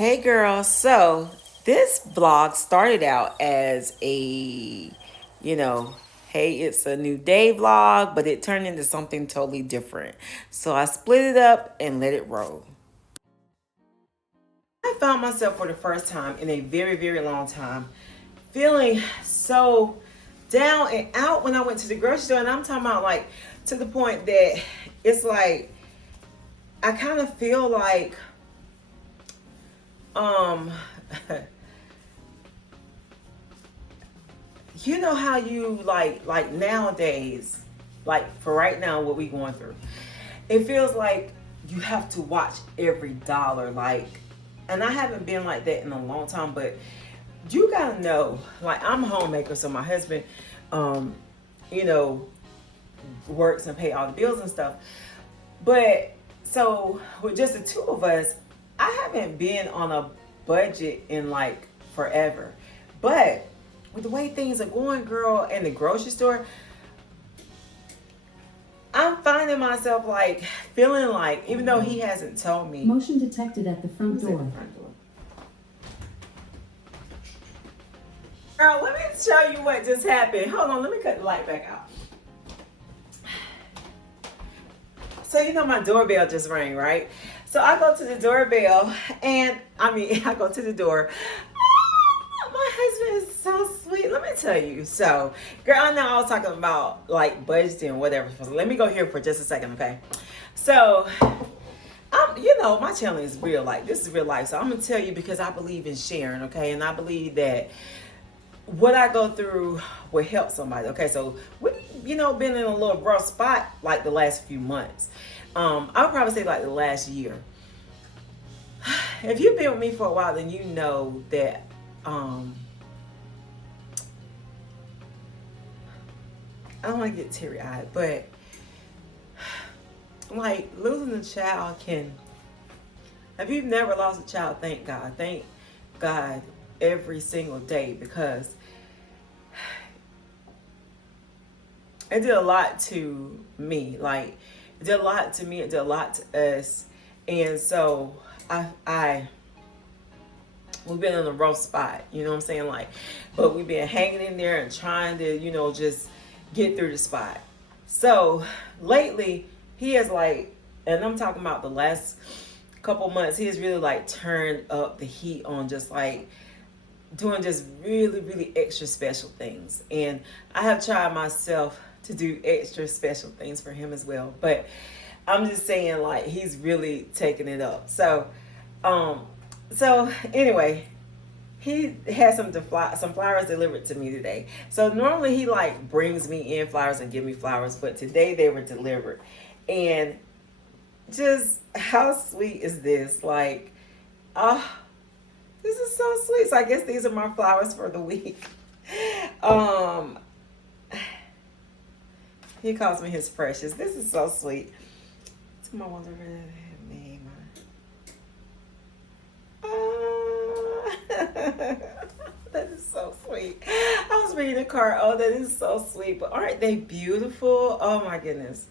Hey girl, so this vlog started out as you know, hey, it's a new day vlog, but it turned into something totally different. So I split it up and let it roll. I found myself for the first time in a very, very long time feeling so down and out when I went to the grocery store. And I'm talking about like to the point that it's like I kind of feel like um you know how you like nowadays, like for right now what we going through, it feels like you have to watch every dollar, like, and I haven't been like that in a long time, but you gotta know, like, I'm a homemaker, so my husband um you know works and pay all the bills and stuff, but so with just the two of us, I haven't been on a budget in like forever. But with the way things are going, girl, in the grocery store, I'm finding myself like feeling like, even though he hasn't told me. Motion detected at the front door. Girl, let me show you what just happened. Hold on, let me cut the light back out. So you know my doorbell just rang, right? So I go to the doorbell and I go to the door. My husband is so sweet. Let me tell you. So, girl, I know I was talking about like budgeting, whatever. So let me go here for just a second, okay? So, my channel is real. Like, this is real life. So I'm gonna tell you because I believe in sharing, okay? And I believe that what I go through will help somebody. Okay, so we, been in a little rough spot like the last few months. I would probably say like the last year. If you've been with me for a while, then you know that I don't want to get teary-eyed, but like losing a child can, if you've never lost a child, thank God. Thank God every single day, because it did a lot to me. Like, it did a lot to me, it did a lot to us. And so we've been in a rough spot, you know what I'm saying? Like, but we've been hanging in there and trying to, just get through the spot. So lately, he has like, and I'm talking about the last couple months, he has really like turned up the heat on just like doing just really, really extra special things. And I have tried myself to do extra special things for him as well. But I'm just saying, like, he's really taking it up. So anyway, he had some flowers delivered to me today. So normally he like brings me in flowers and give me flowers, but today they were delivered. And just how sweet is this? Like, this is so sweet. So I guess these are my flowers for the week. He calls me his precious. This is so sweet. To my wonder me, that is so sweet. I was reading the card. Oh, that is so sweet. But aren't they beautiful? Oh my goodness.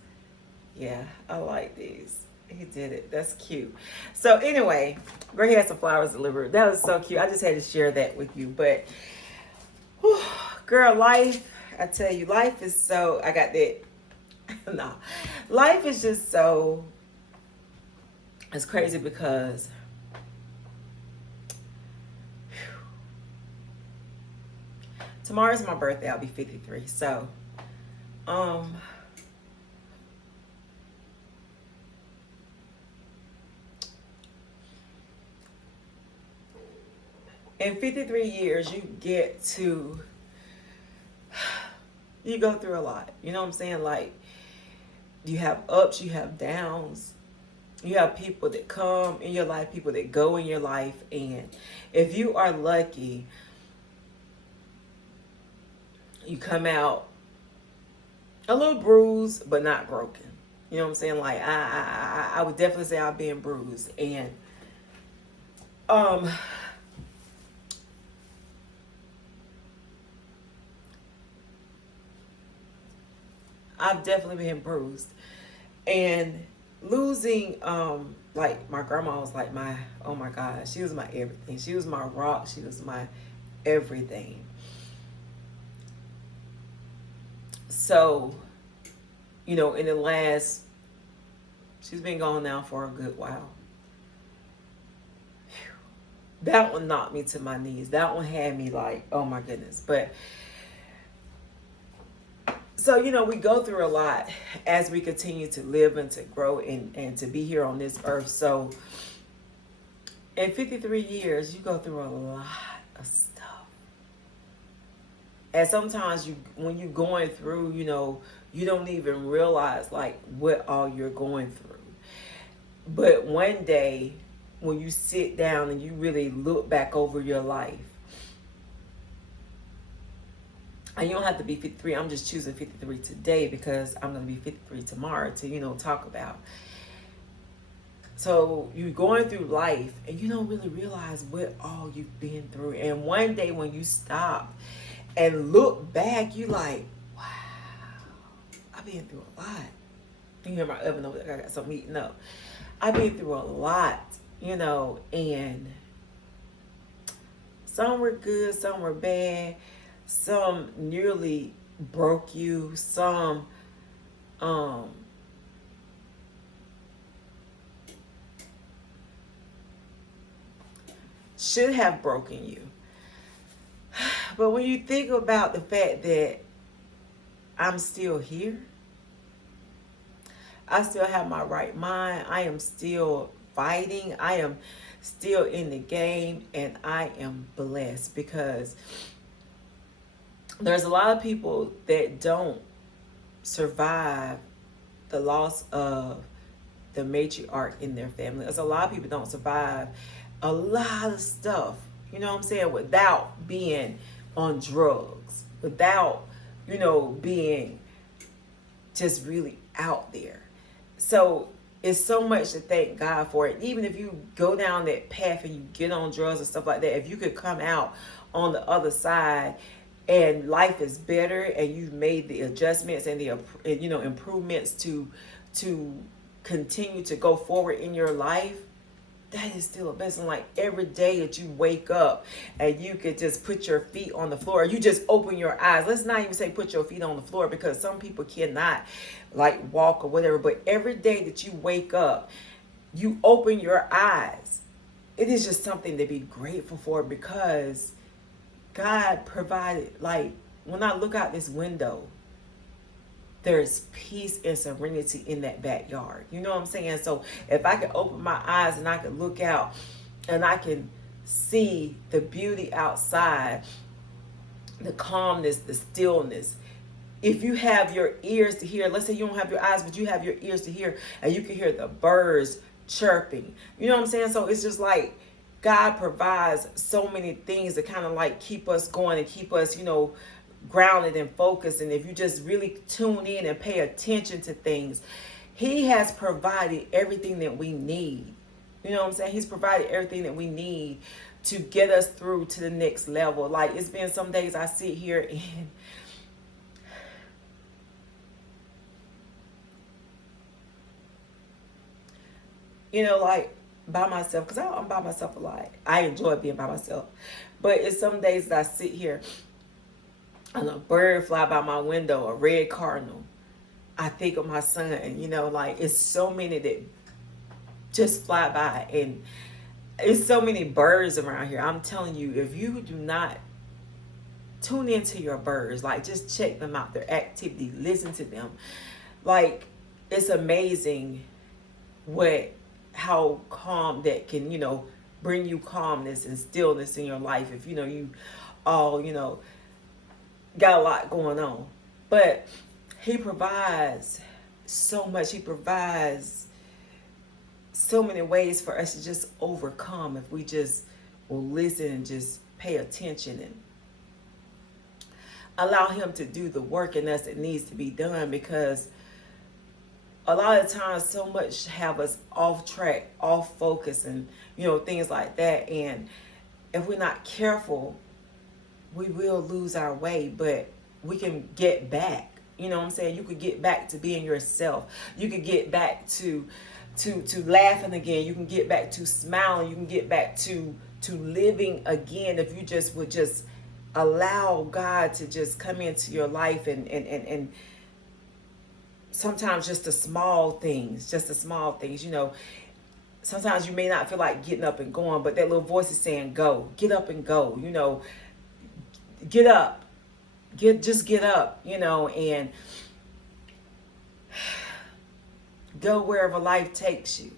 Yeah, I like these. He did it. That's cute. So anyway, Gray had some flowers delivered. That was so cute. I just had to share that with you. But whew, girl, life, I tell you, life is so, I got that. No. Life is just so, it's crazy because tomorrow's my birthday. I'll be 53. So, in 53 years, you go through a lot. You know what I'm saying? Like, you have ups, you have downs. You have people that come in your life, people that go in your life. And if you are lucky, you come out a little bruised, but not broken. You know what I'm saying? Like, I would definitely say I've been bruised. And I've definitely been bruised. And losing, like my grandma was like my, oh my God, she was my everything. She was my rock. She was my everything. So, you know, in the last, she's been gone now for a good while. That one knocked me to my knees. That one had me like, oh my goodness. But so, you know, we go through a lot as we continue to live and to grow and to be here on this earth. So in 53 years, you go through a lot of stuff. And sometimes when you're going through, you know, you don't even realize like what all you're going through. But one day, when you sit down and you really look back over your life, and you don't have to be 53. I'm just choosing 53 today because I'm going to be 53 tomorrow to, you know, talk about. So you're going through life and you don't really realize what all you've been through. And one day when you stop and look back, you like, wow, I've been through a lot. You hear my oven over there, I got something eating up. I've been through a lot, you know, and some were good, some were bad. Some nearly broke you. Some should have broken you. But when you think about the fact that I'm still here, I still have my right mind, I am still fighting, I am still in the game, and I am blessed because there's a lot of people that don't survive the loss of the matriarch in their family. There's a lot of people don't survive a lot of stuff, you know what I'm saying, without being on drugs, without, you know, being just really out there. So it's so much to thank God for it. Even if you go down that path and you get on drugs and stuff like that, if you could come out on the other side and life is better and you've made the adjustments and the, you know, improvements to continue to go forward in your life, that is still a blessing. Like every day that you wake up and you could just put your feet on the floor, you just open your eyes. Let's not even say put your feet on the floor because some people cannot like walk or whatever. But every day that you wake up, you open your eyes. It is just something to be grateful for because God provided, like, when I look out this window, there's peace and serenity in that backyard. You know what I'm saying? So if I can open my eyes and I can look out and I can see the beauty outside, the calmness, the stillness. If you have your ears to hear, let's say you don't have your eyes, but you have your ears to hear, and you can hear the birds chirping. You know what I'm saying? So it's just like, God provides so many things to kind of like keep us going and keep us, you know, grounded and focused. And if you just really tune in and pay attention to things, He has provided everything that we need. You know what I'm saying? He's provided everything that we need to get us through to the next level. Like, it's been some days I sit here and you know, like, by myself, because I'm by myself a lot. I enjoy being by myself. But it's some days that I sit here and a bird fly by my window, a red cardinal. I think of my son, and, you know, like, it's so many that just fly by. And it's so many birds around here. I'm telling you, if you do not tune into your birds, like, just check them out, their activity, listen to them. Like, it's amazing how calm that can, you know, bring you calmness and stillness in your life if, you know, you all, you know, got a lot going on. But He provides so much. He provides so many ways for us to just overcome if we just will listen and just pay attention and allow Him to do the work in us that needs to be done. Because a lot of times so much have us off track, off focus, and, you know, things like that. And if we're not careful, we will lose our way, but we can get back. You know what I'm saying? You could get back to being yourself. You could get back to laughing again. You can get back to smiling. You can get back to living again if you just would just allow God to just come into your life and sometimes just the small things, you know. Sometimes you may not feel like getting up and going, but that little voice is saying, go, get up and go, you know, get up, just get up, you know, and go wherever life takes you,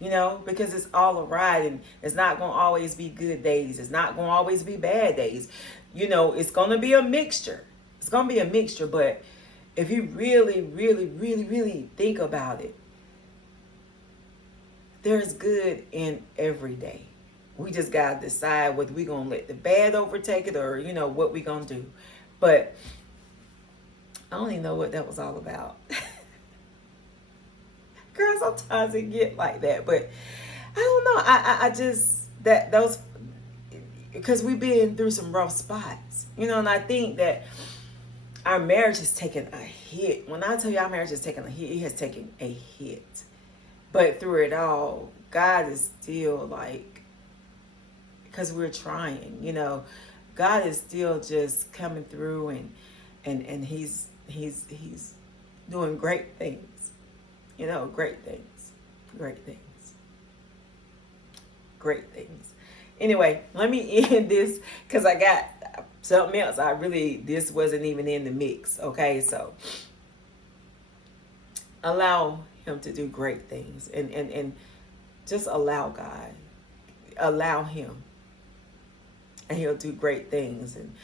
you know, because it's all a ride, and it's not going to always be good days. It's not going to always be bad days. You know, it's going to be a mixture. It's going to be a mixture, but if you really, really, really, really think about it, there's good in every day. We just got to decide whether we're going to let the bad overtake it or, you know, what we're going to do. But I don't even know what that was all about. Girl, sometimes it get like that. But I don't know. I just, those, because we've been through some rough spots, you know, and I think that our marriage has taken a hit. When I tell you our marriage has taken a hit, it has taken a hit. But through it all, God is still like, because we're trying, you know, God is still just coming through and he's doing great things, you know, great things. Anyway, let me end this because I got something else. This wasn't even in the mix. Okay, so allow him to do great things and just allow God, allow him, and he'll do great things. And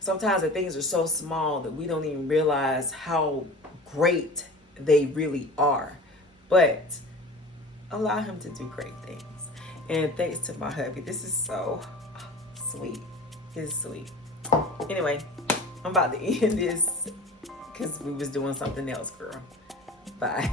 sometimes the things are so small that we don't even realize how great they really are, but allow him to do great things. And thanks to my hubby. This is so sweet. It's sweet. Anyway, I'm about to end this because we was doing something else, girl. Bye.